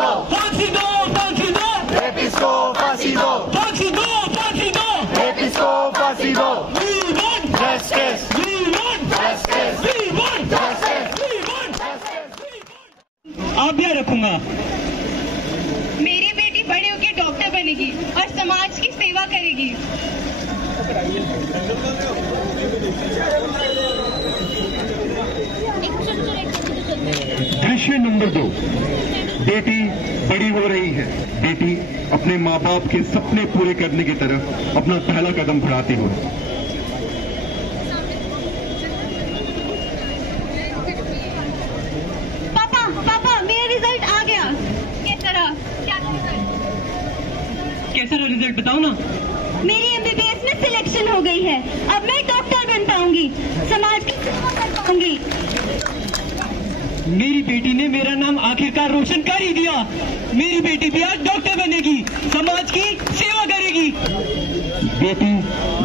दो, फांसी दो, फांसी दो, रेपिस्ट को फांसी दो, फांसी दो, फांसी दो, रेपिस्ट को फांसी दो। We want justice, we want justice, we want justice, we want justice, we want। आप याद रखूंगा। मेरी बेटी बड़े होकर डॉक्टर बनेगी और समाज की सेवा करेगी। दृश्य नंबर 2, बेटी बड़ी हो रही है। बेटी अपने माँ बाप के सपने पूरे करने की तरफ अपना पहला कदम बढ़ाती हो। पापा पापा मेरा रिजल्ट आ गया। कैसा रहा? क्या कैसा रहा रिजल्ट बताओ ना। मेरी MBBS में सिलेक्शन हो गई है। अब मैं डॉक्टर बन पाऊंगी, समाज की सेवा कर पाऊंगी। मेरी बेटी ने मेरा नाम आखिरकार रोशन कर ही दिया। मेरी बेटी भी आज डॉक्टर बनेगी, समाज की सेवा करेगी। बेटी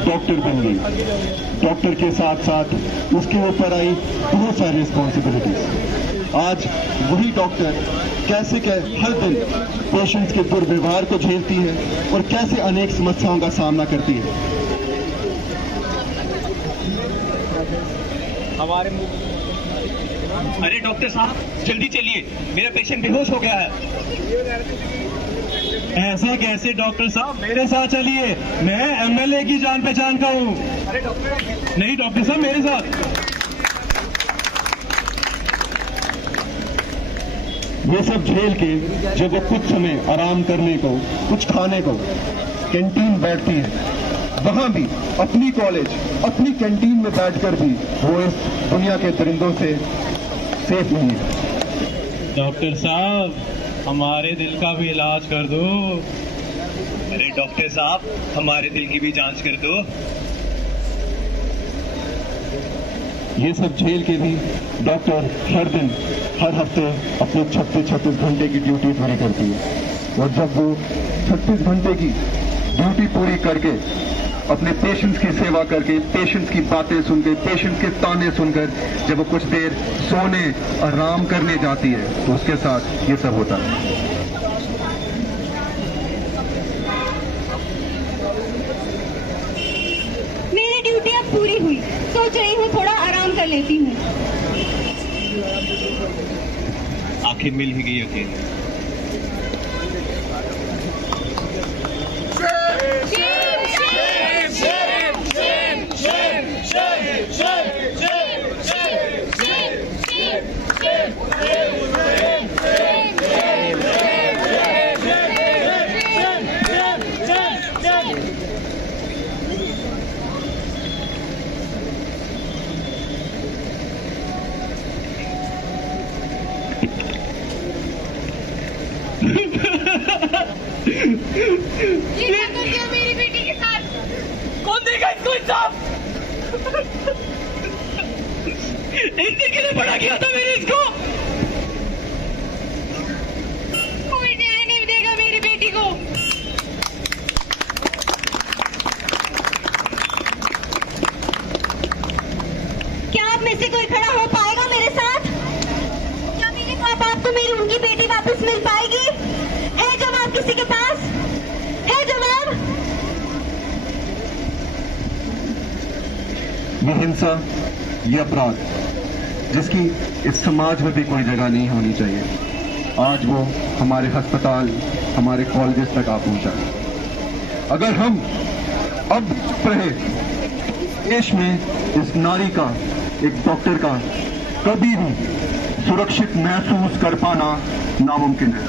डॉक्टर बन गई। डॉक्टर के साथ साथ उसके ऊपर आई बहुत सारी रिस्पॉन्सिबिलिटीज। आज वही डॉक्टर कैसे हर दिन पेशेंट्स के दुर्व्यवहार को झेलती है और कैसे अनेक समस्याओं का सामना करती है। अरे डॉक्टर साहब जल्दी चलिए, मेरा पेशेंट बेहोश हो गया है। ऐसा कैसे डॉक्टर साहब, मेरे साथ चलिए, मैं MLA की जान पहचान का हूँ। नहीं डॉक्टर साहब मेरे साथ। ये सब झेल के जब वो कुछ समय आराम करने को, कुछ खाने को कैंटीन बैठती है, वहां भी अपनी कॉलेज, अपनी कैंटीन में बैठकर भी वो इस दुनिया के दरिंदों से सेफ नहीं है। डॉक्टर साहब हमारे दिल का भी इलाज कर दो। अरे डॉक्टर साहब हमारे दिल की भी जांच कर दो। ये सब झेल के भी डॉक्टर हर दिन, हर हफ्ते अपने 36 घंटे की ड्यूटी पूरी करती है। और जब वो 36 घंटे की ड्यूटी पूरी करके अपने पेशेंट्स की सेवा करके, पेशेंट्स की बातें सुनकर, पेशेंट्स के ताने सुनकर जब वो कुछ देर सोने, आराम करने जाती है, तो उसके साथ ये सब होता है। मेरी ड्यूटी अब पूरी हुई, सोच रही हूँ थोड़ा आराम कर लेती हूँ। आखिर मिल ही गई अकेले। ये क्या कर दिया मेरी बेटी के साथ? कौन देगा इसको इंसाफ? इतने के लिए बड़ा किया था मैंने इसको। कोई न्याय नहीं देगा मेरी बेटी को। क्या आप में से कोई खड़ा हो पाएगा मेरे साथ? क्या मेरे माँ बाप को मेरी उनकी बेटी वापस मिल पाएगी? है जवाब किसी के पास? है जवाब? ये हिंसा, ये अपराध जिसकी इस समाज में भी कोई जगह नहीं होनी चाहिए, आज वो हमारे अस्पताल, हमारे कॉलेजेस तक आ पहुंचा। अगर हम अब चुप रहे, देश में इस नारी का, एक डॉक्टर का कभी भी सुरक्षित महसूस कर पाना नामुमकिन है।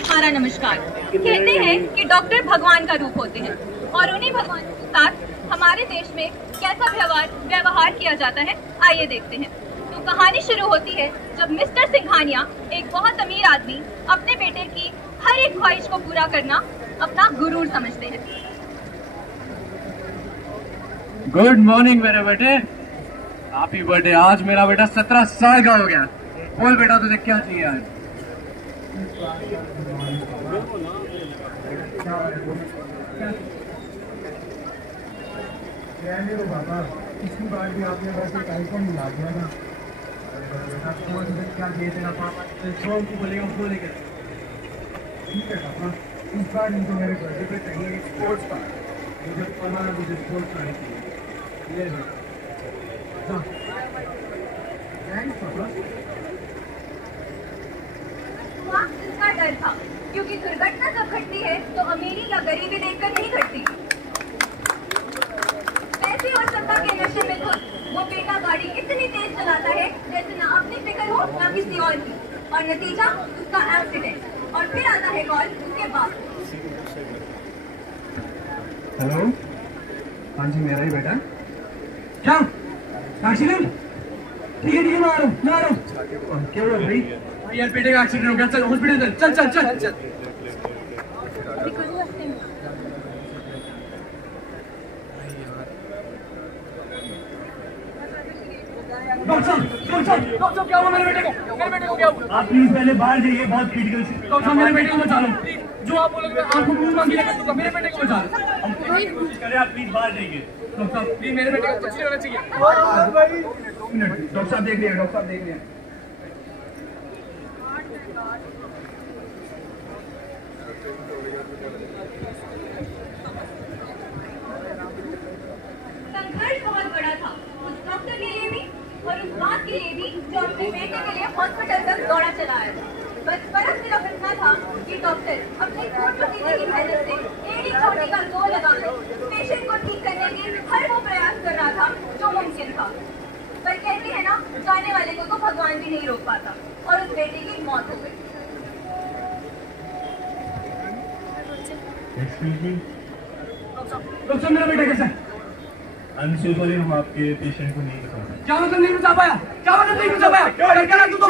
हमारा नमस्कार। कहते हैं कि डॉक्टर भगवान का रूप होते हैं और उन्हीं भगवान के साथ हमारे देश में कैसा व्यवहार किया जाता है, आइए देखते हैं। तो कहानी शुरू होती है जब मिस्टर सिंघानिया, एक बहुत अमीर आदमी, अपने बेटे की हर एक ख्वाहिश को पूरा करना अपना गुरूर समझते हैं। गुड मॉर्निंग मेरे बेटे, हैप्पी बर्थडे। आज मेरा बेटा 17 साल का हो गया। बोल बेटा तुझे क्या चाहिए आज? बाबा, इसकी बात भी आपने बस एक आइकॉन मिला दिया था। क्या चाहिए तेरा पापा शॉम को बोलेगा वो लेकर ठीक है पापा इस बार इनको मेरे घर पे चाहिए एक स्पोर्ट्स कार मुझे पता है मुझे स्पोर्ट्स कार चाहिए ले लो थैंक्स पापा इसका डर था क्योंकि दुर्घटना जब घटती है तो अमीरी या गरीबी देखकर नहीं घटती। पैसे और सत्ता के नशे में धुत वो बेटा गाड़ी इतनी तेज चलाता है जैसे ना अपनी फिक्र हो ना किसी और की, और नतीजा उसका एक्सीडेंट, और फिर आता है कॉल उसके बाद। हेलो हाँ जी मेरा ही बेटा क्या एक्सीडेंट ठीक है मैं आ रहा हूँ क्या हुआ भाई यार बेटे का एक्सीडेंट हो गया चल हॉस्पिटल चल चल चल चल डॉक्टर क्या हुआ मेरे बेटे को क्या हुआ आप प्लीज पहले बाहर जाइए बहुत क्रिटिकल डॉक्टर मेरे बेटे को बचा लो जो आप बोलोगे मैं आपको मुंह मांगी कर दूंगा मेरे बेटे को बचा लो करे आप प्लीज बाहर जाइए डॉक्टर प्लीज मेरे बेटे को कुछ नहीं होना चाहिए 2 मिनट डॉक्टर साहब देख रहे हैं संघर्ष बहुत बड़ा था उस डॉक्टर के लिए भी और उस बात के लिए भी जो अपने बेटे के लिए हॉस्पिटल तक दौड़ा चला आया। बस फर्क सिर्फ इतना था कि डॉक्टर अपने कोट पसीने की मेहनत से एड़ी चोटी का जोर लगाकर पेशेंट को ठीक करने के हर वो प्रयास कर रहा था जो मुमकिन था। पर कहते हैं ना जाने वाले को तो भगवान भी नहीं रोक पाता, और उस बेटे की मौत हो गई। डॉक्टर मेरा बेटा कैसा है? हम आपके पेशेंट को नहीं बचा पाए। क्या मतलब नहीं बचा पाया? क्या मतलब नहीं बचा पाया? क्या तू तो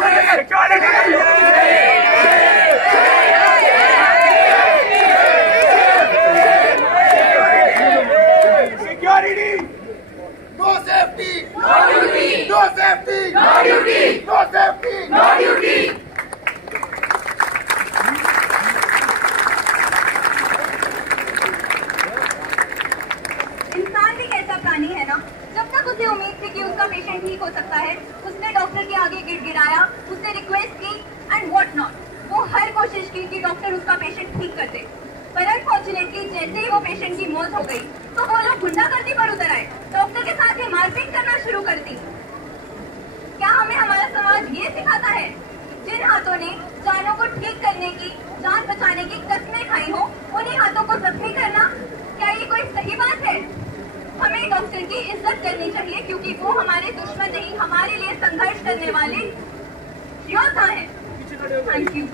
Security! No safety! No duty! No safety! No duty! No safety! No duty! इंसान एक ऐसा प्राणी है ना, जब तक उसे उम्मीद थी कि उसका पेशेंट ठीक हो सकता है, उसने डॉक्टर के आगे गिड़गिड़ाया, उसने रिक्वेस्ट की एंड व्हाट नॉट। वो हर कोशिश की कि डॉक्टर उसका पेशेंट ठीक कर दे। पर अनफॉर्चुनेटली जैसे ही वो पेशेंट की मौत हो गई तो वो लोग गुंडागर्दी पर उतर आए, डॉक्टर के साथ ही मारपीट करना शुरू कर दी। क्या हमें हमारा समाज ये सिखाता है? जिन हाथों ने जानों को ठीक करने की, जान बचाने की कस्में खाई हो, उन्हीं हाथों को जख्मी करना, क्या ये कोई सही बात है? हमें डॉक्टर की इज्जत करनी चाहिए क्योंकि वो हमारे दुश्मन नहीं, हमारे लिए संघर्ष करने वाले योद्धा हैं। Thank you.